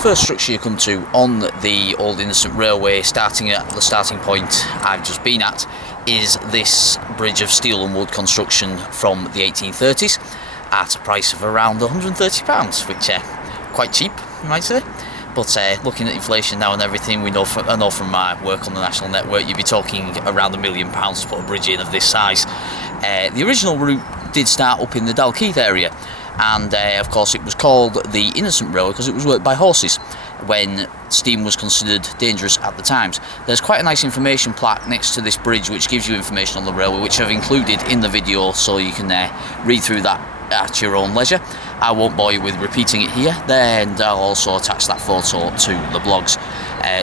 first structure you come to on the Old Innocent Railway, starting at the starting point I've just been at, is this bridge of steel and wood construction from the 1830s at a price of around £130, which quite cheap, you might say. But looking at inflation now and everything, I know from my work on the national network, you'd be talking around £1 million to put a bridge in of this size. The original route did start up in the Dalkeith area, and of course it was called the Innocent Railway because it was worked by horses when steam was considered dangerous at the times. There's quite a nice information plaque next to this bridge which gives you information on the railway, which I've included in the video so you can read through that at your own leisure. I won't bore you with repeating it here, and I'll also attach that photo to the blogs.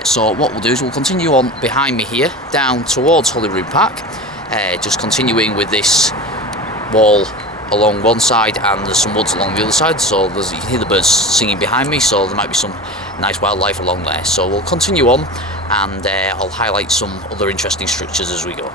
So what we'll do is we'll continue on behind me here down towards Holyrood Park, just continuing with this wall along one side, and there's some woods along the other side, so you can hear the birds singing behind me, so there might be some nice wildlife along there. So we'll continue on, and I'll highlight some other interesting structures as we go.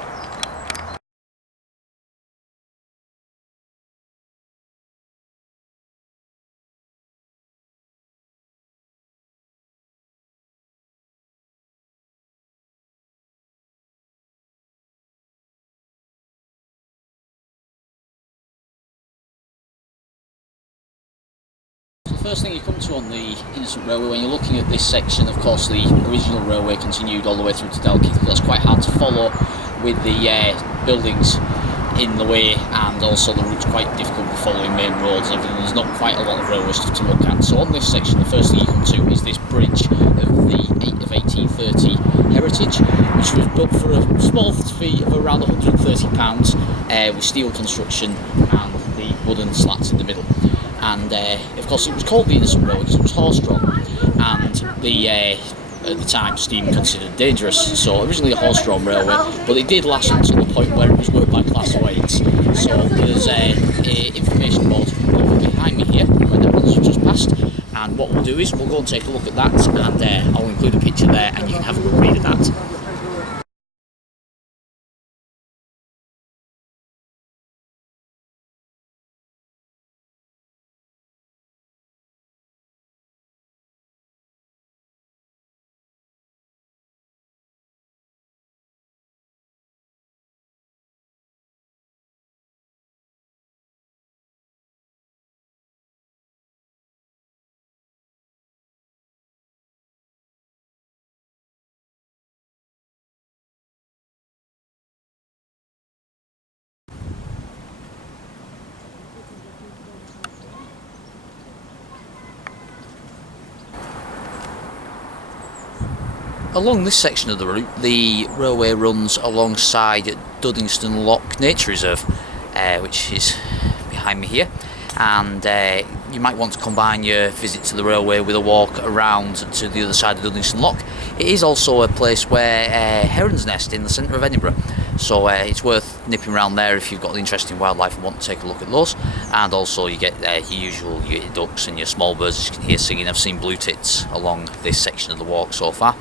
First thing you come to on the Innocent Railway, when you're looking at this section, of course the original railway continued all the way through to Dalkeith. That's quite hard to follow with the buildings in the way, and also the route's quite difficult with following main roads and everything. There's not quite a lot of railway stuff to look at. So on this section, the first thing you come to is this bridge of the 1830 heritage, which was built for a small fee of around £130 with steel construction and the wooden slats in the middle. And of course it was called the Innocent Railway because it was horse-drawn, and at the time steam considered dangerous, so originally a horse-drawn railway, but it did last until the point where it was worked by class weights. So there's a information board over behind me here where that one's just passed, and what we'll do is we'll go and take a look at that, and I'll include a picture there and you can have a good read of that. Along this section of the route, the railway runs alongside Duddingston Lock Nature Reserve, which is behind me here, and you might want to combine your visit to the railway with a walk around to the other side of Duddingston Lock. It is also a place where herons nest in the centre of Edinburgh, so it's worth nipping around there if you've got interesting wildlife and want to take a look at those. And also you get your ducks and your small birds, as you can hear singing. I've seen blue tits along this section of the walk so far.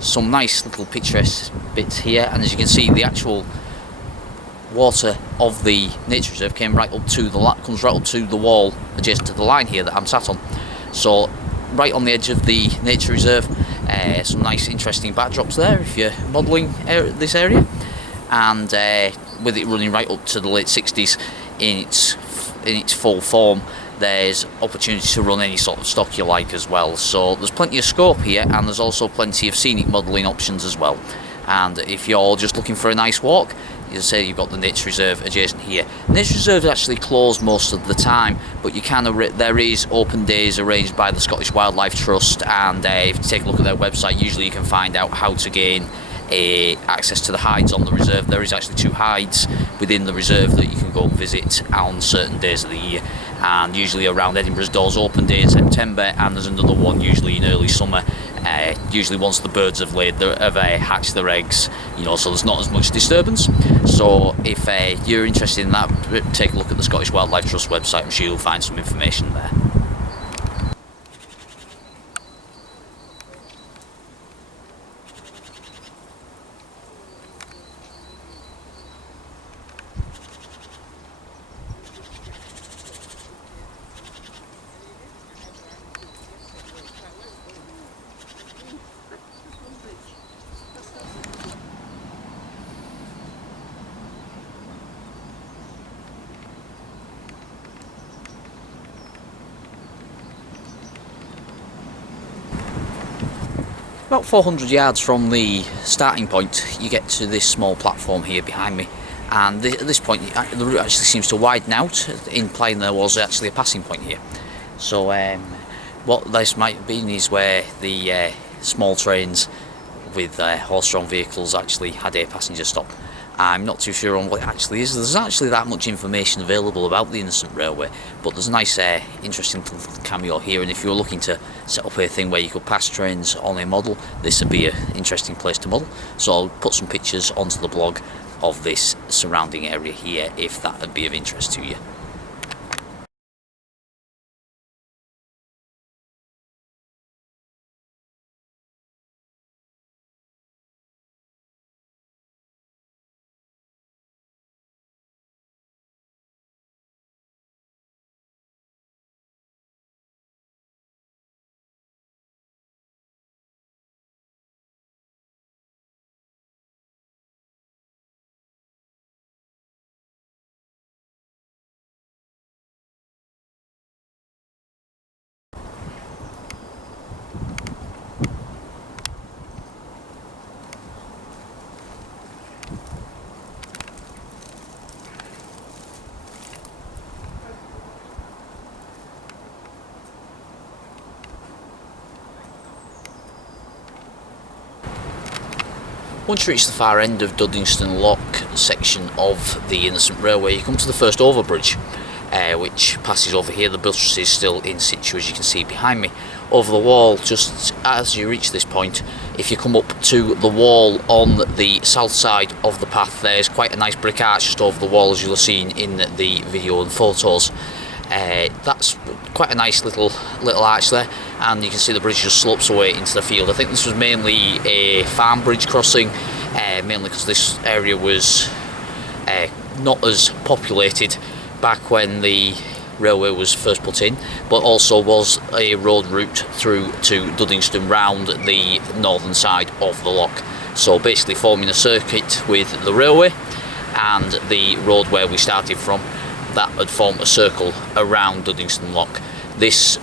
Some nice little picturesque bits here, and as you can see, the actual water of the nature reserve comes right up to the wall adjacent to the line here that I'm sat on. So right on the edge of the nature reserve, some nice interesting backdrops there if you're modelling this area, and with it running right up to the late 60s in its full form, there's opportunity to run any sort of stock you like as well. So there's plenty of scope here, and there's also plenty of scenic modelling options as well. And if you're just looking for a nice walk, you say you've got the nature reserve adjacent here. Nature reserve is actually closed most of the time, but there is open days arranged by the Scottish Wildlife Trust, and if you take a look at their website, usually you can find out how to gain access to the hides on the reserve. There is actually 2 hides within the reserve that you can go and visit on certain days of the year, and usually around Edinburgh's Doors Open Day in September, and there's another one usually in early summer, usually once the birds have hatched their eggs, so there's not as much disturbance. So if you're interested in that, take a look at the Scottish Wildlife Trust website. I'm sure you'll find some information there. About 400 yards from the starting point, you get to this small platform here behind me, and at this point the route actually seems to widen out, implying there was actually a passing point here. So what this might have been is where the small trains with horse-drawn vehicles actually had a passenger stop. I'm not too sure on what it actually is. There's actually that much information available about the Innocent Railway, but there's a nice interesting cameo here, and if you were looking to set up a thing where you could pass trains on a model, this would be an interesting place to model. So I'll put some pictures onto the blog of this surrounding area here if that would be of interest to you. Once you reach the far end of Duddingston Lock section of the Innocent Railway, you come to the first overbridge, which passes over here. The bus is still in situ, as you can see behind me. Over the wall, just as you reach this point, if you come up to the wall on the south side of the path, there's quite a nice brick arch just over the wall, as you'll have seen in the video and photos. That's quite a nice little arch there, and you can see the bridge just slopes away into the field. I think this was mainly a farm bridge crossing, mainly because this area was not as populated back when the railway was first put in, but also was a road route through to Duddingston round the northern side of the lock. So basically forming a circuit with the railway and the road where we started from, that would form a circle around Duddingston Lock. This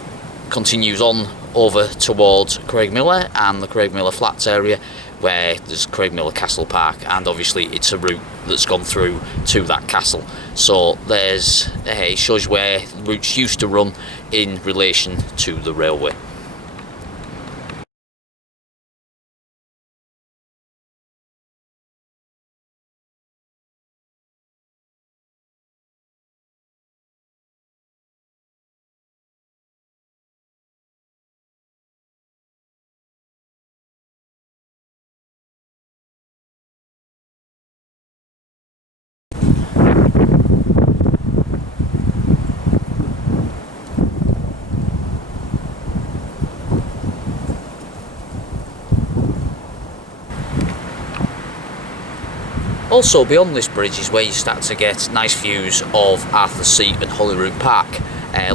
continues on over towards Craigmillar and the Craigmillar Flats area, where there's Craigmillar Castle Park, and obviously it's a route that's gone through to that castle. So there's it shows where routes used to run in relation to the railway. Also beyond this bridge is where you start to get nice views of Arthur's Seat and Holyrood Park,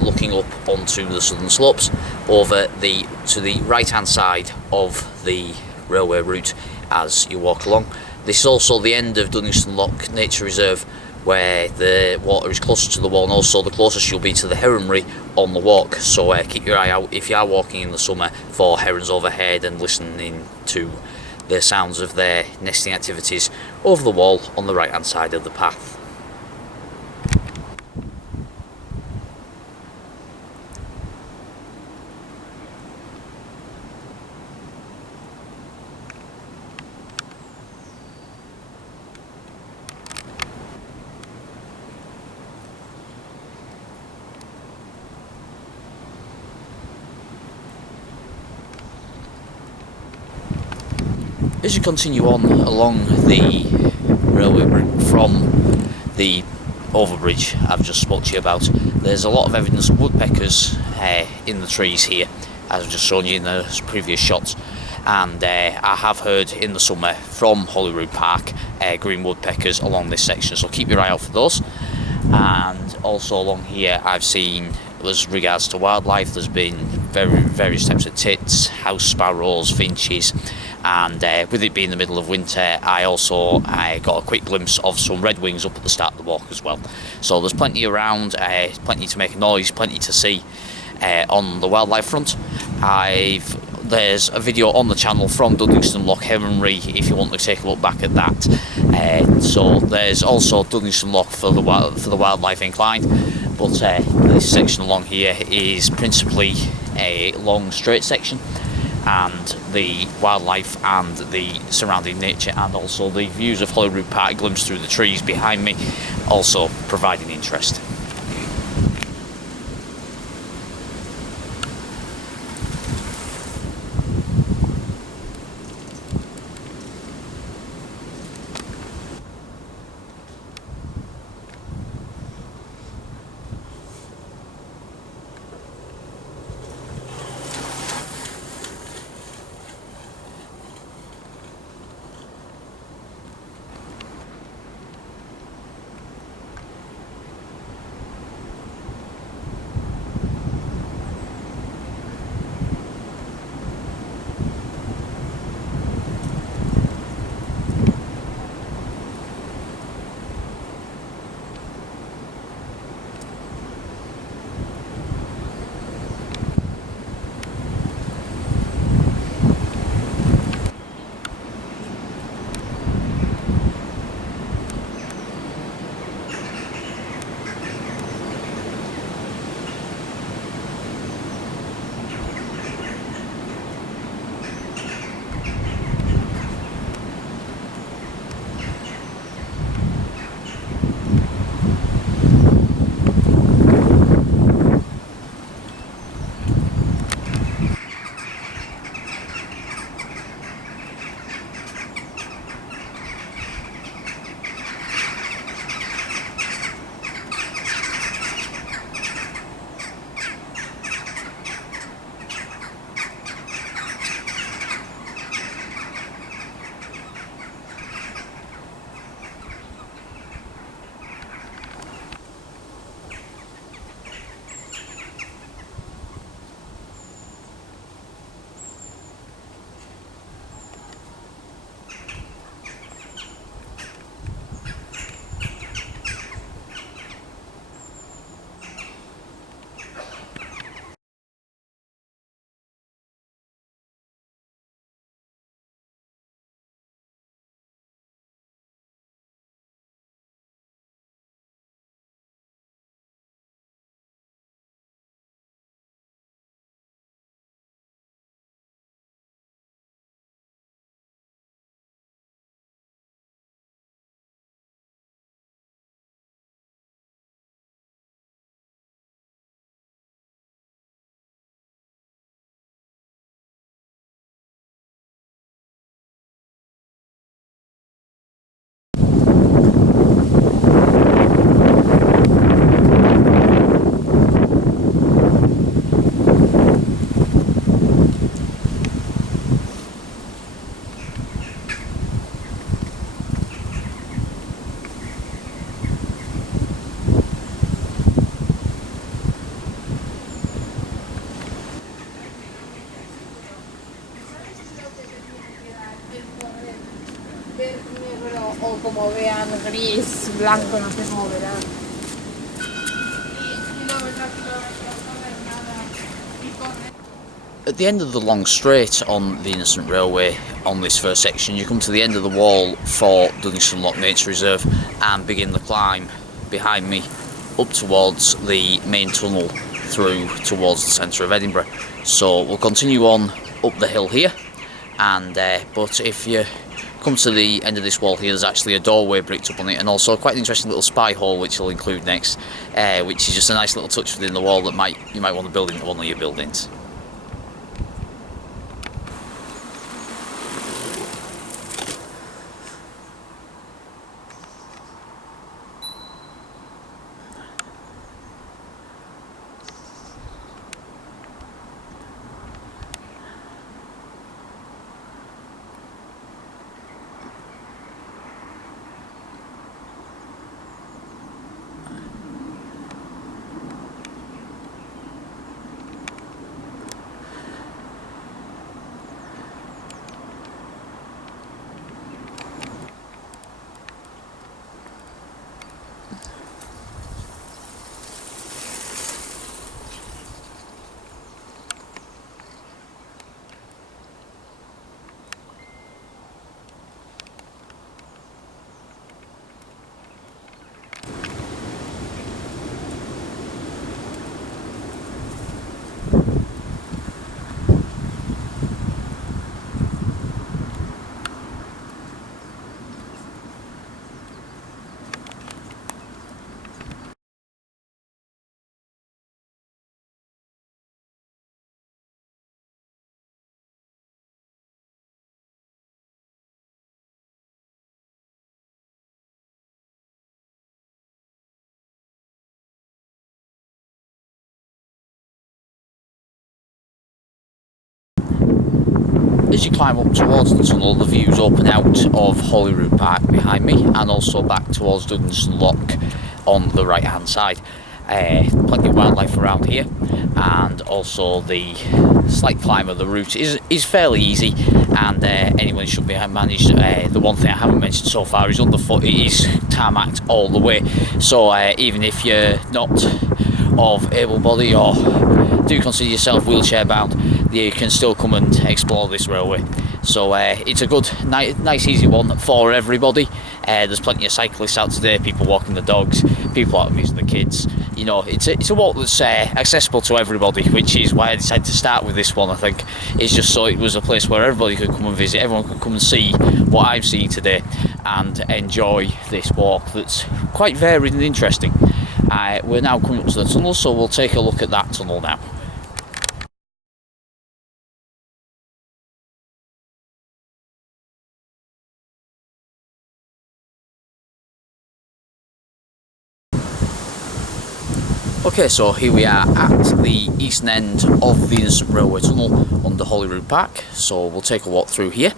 looking up onto the southern slopes over to the right hand side of the railway route as you walk along. This is also the end of Duddingston Lock Nature Reserve, where the water is closer to the wall, and also the closest you'll be to the heronry on the walk. So keep your eye out if you are walking in the summer for herons overhead and listening to the sounds of their nesting activities over the wall on the right hand side of the path. As you continue on along the railway route from the overbridge I've just spoke to you about, there's a lot of evidence of woodpeckers in the trees here, as I've just shown you in those previous shots. And I have heard in the summer from Holyrood Park green woodpeckers along this section, so keep your eye out for those. And also along here I've seen, as regards to wildlife, there's been various types of tits, house sparrows, finches, and with it being the middle of winter, I got a quick glimpse of some redwings up at the start of the walk as well. So there's plenty around, plenty to make a noise, plenty to see on the wildlife front. I've there's a video on the channel from Duddingston Loch Heavenry if you want to take a look back at that. So there's also Duddingston Loch for the wildlife inclined, but this section along here is principally a long straight section, and the wildlife and the surrounding nature and also the views of Holyrood Park glimpsed through the trees behind me also providing interest. O como vean gris, blanco, no se moverá. At the end of the long straight on the Innocent Railway on this first section, you come to the end of the wall for Duddingston Loch Nature Reserve and begin the climb behind me up towards the main tunnel through towards the centre of Edinburgh. So we'll continue on up the hill here, and but if you come to the end of this wall here, there's actually a doorway bricked up on it, and also quite an interesting little spy hole which I'll include next, which is just a nice little touch within the wall that you might want to build into one of your buildings. as you climb up towards the tunnel, the views open out of Holyrood Park behind me, and also back towards Duddingston Lock on the right hand side. Plenty of wildlife around here, and also the slight climb of the route is fairly easy, and anyone should be managed. The one thing I haven't mentioned so far is underfoot. It is tarmacked all the way, so even if you're not of able body or do consider yourself wheelchair bound, you can still come and explore this railway. So it's a good, nice easy one for everybody. There's plenty of cyclists out today, people walking the dogs, people out visiting the kids. You know, it's a walk that's accessible to everybody, which is why I decided to start with this one. I think it's just so it was a place where everybody could come and visit, everyone could come and see what I'm seeing today and enjoy this walk that's quite varied and interesting. We're now coming up to the tunnel, so we'll take a look at that tunnel now. Okay, so here we are at the eastern end of the Innocent Railway Tunnel under Holyrood Park. So we'll take a walk through here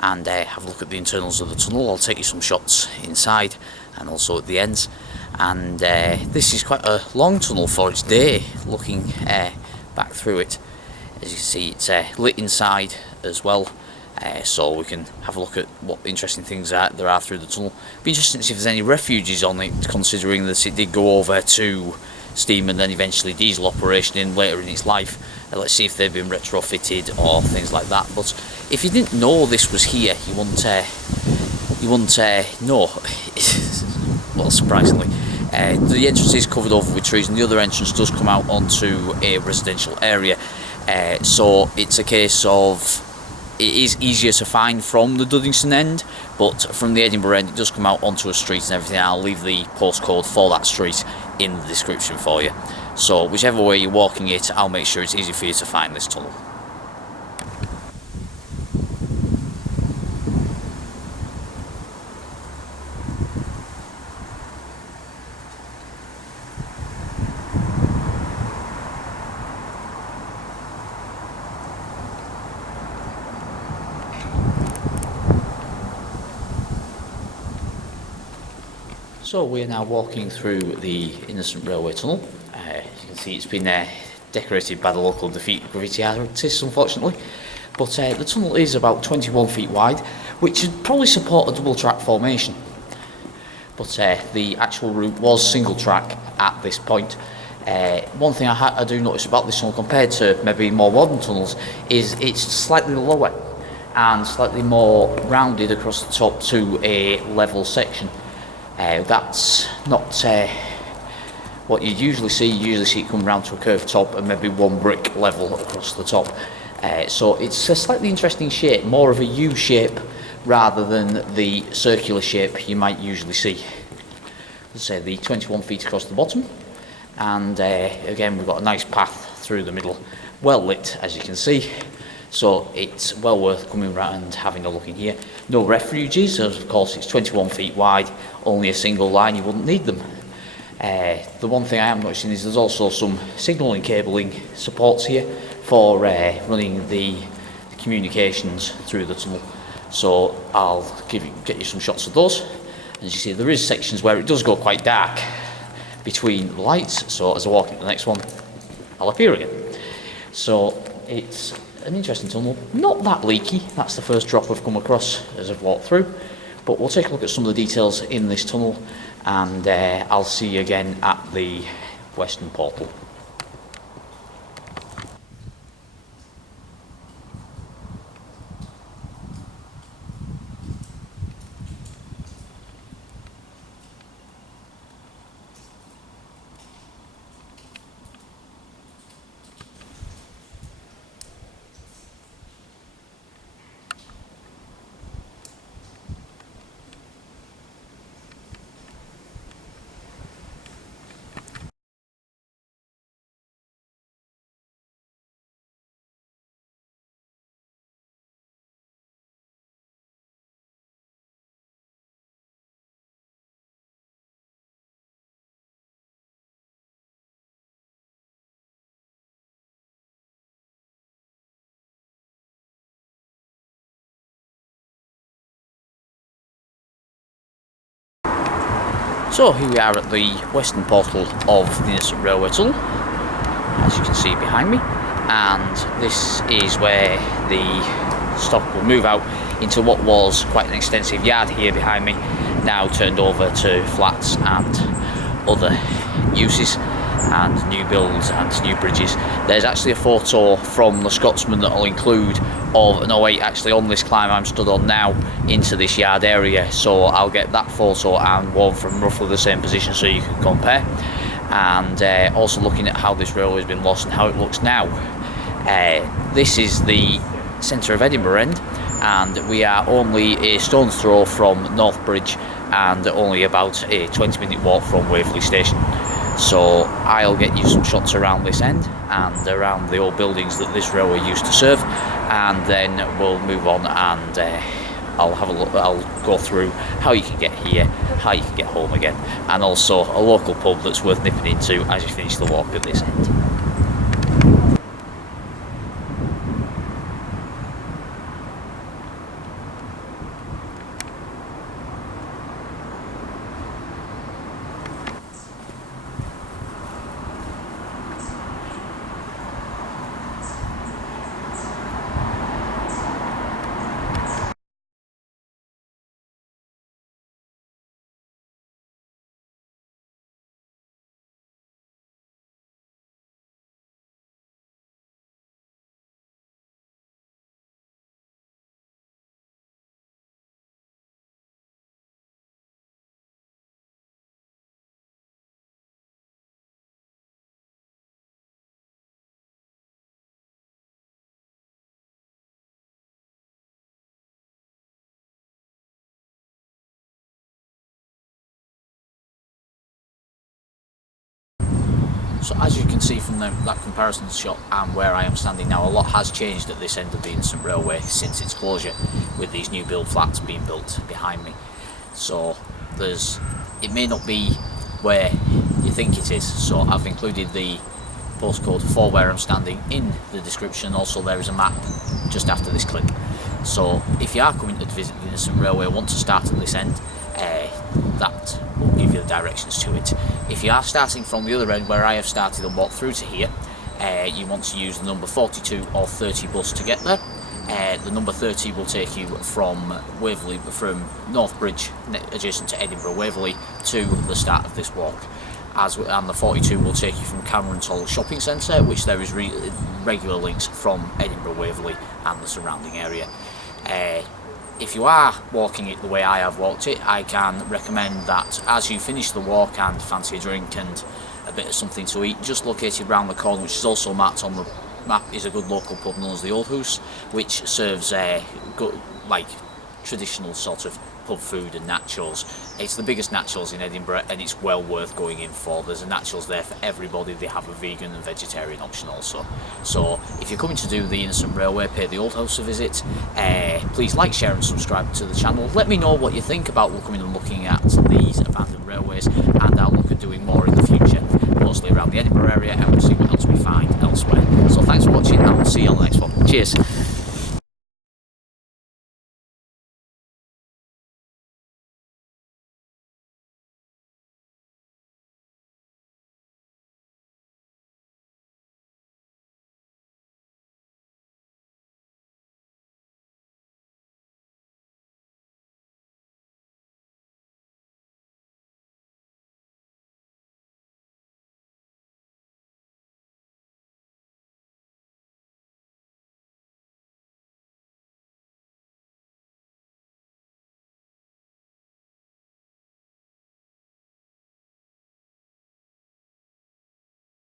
and have a look at the internals of the tunnel. I'll take you some shots inside and also at the ends. And this is quite a long tunnel for its day, looking back through it. As you can see, it's lit inside as well. So we can have a look at what interesting things there are through the tunnel. Be interesting to see if there's any refuges on it, considering that it did go over to steam and then eventually diesel operation later in its life. Let's see if they've been retrofitted or things like that. But if you didn't know this was here, you wouldn't know. Well, surprisingly, the entrance is covered over with trees, and the other entrance does come out onto a residential area. So it's a case of it is easier to find from the Duddingston end, but from the Edinburgh end it does come out onto a street and everything. I'll leave the postcode for that street in the description for you. So whichever way you're walking it, I'll make sure it's easy for you to find this tunnel. So we're now walking through the Innocent Railway Tunnel. As you can see, it's been decorated by the local graffiti artists, unfortunately. But the tunnel is about 21 feet wide, which would probably support a double track formation. But the actual route was single track at this point. One thing I do notice about this tunnel compared to maybe more modern tunnels is it's slightly lower and slightly more rounded across the top to a level section. That's not what you usually see. You usually see it come round to a curved top and maybe one brick level across the top. So it's a slightly interesting shape, more of a U shape rather than the circular shape you might usually see. Let's say the 21 feet across the bottom, and again we've got a nice path through the middle, well lit as you can see. So it's well worth coming around and having a look in here. No refuges, as of course it's 21 feet wide, only a single line, you wouldn't need them. The one thing I am noticing is there's also some signalling cabling supports here for running the communications through the tunnel. So I'll get you some shots of those. As you see, there is sections where it does go quite dark between the lights, so as I walk into the next one, I'll appear again. So it's an interesting tunnel, not that leaky. That's the first drop I've come across as I've walked through, but we'll take a look at some of the details in this tunnel, and I'll see you again at the western portal. So here we are at the western portal of the Innocent Railway Tunnel, as you can see behind me, and this is where the stock will move out into what was quite an extensive yard here behind me, now turned over to flats and other uses and new builds and new bridges. There's actually a photo from the Scotsman that I'll include of an 08 actually on this climb I'm stood on now into this yard area, so I'll get that photo and one from roughly the same position so you can compare, and also looking at how this railway has been lost and how it looks now. This is the centre of Edinburgh End, and we are only a stone's throw from North Bridge and only about a 20-minute walk from Waverley Station. So I'll get you some shots around this end and around the old buildings that this railway used to serve, and then we'll move on and I'll have a look. I'll go through how you can get here, how you can get home again, and also a local pub that's worth nipping into as you finish the walk at this end. So as you can see from that comparison shot and where I am standing now, a lot has changed at this end of the Innocent Railway since its closure, with these new build flats being built behind me. So it may not be where you think it is, so I've included the postcode for where I'm standing in the description. Also there is a map just after this clip. So if you are coming to visit the Innocent Railway and want to start at this end, that will give you the directions to it. If you are starting from the other end where I have started and walked through to here, you want to use the number 42 or 30 bus to get there. The number 30 will take you from Waverley, from North Bridge adjacent to Edinburgh Waverley to the start of this walk, and the 42 will take you from Cameron Toll Shopping Centre, which there is regular links from Edinburgh Waverley and the surrounding area. If you are walking it the way I have walked it, I can recommend that as you finish the walk and fancy a drink and a bit of something to eat, just located round the corner, which is also marked on the map, is a good local pub known as the Auld Hoose, which serves good, like traditional sort of pub food and nachos. It's the biggest nachos in Edinburgh and it's well worth going in for. There's a nachos there for everybody. They have a vegan and vegetarian option also. So if you're coming to do the Innocent Railway, pay the Auld House a visit. Please like, share and subscribe to the channel. Let me know what you think about coming and looking at these abandoned railways, and I'll look at doing more in the future, mostly around the Edinburgh area, and we'll see what else we find elsewhere. So thanks for watching and we'll see you on the next one. Cheers.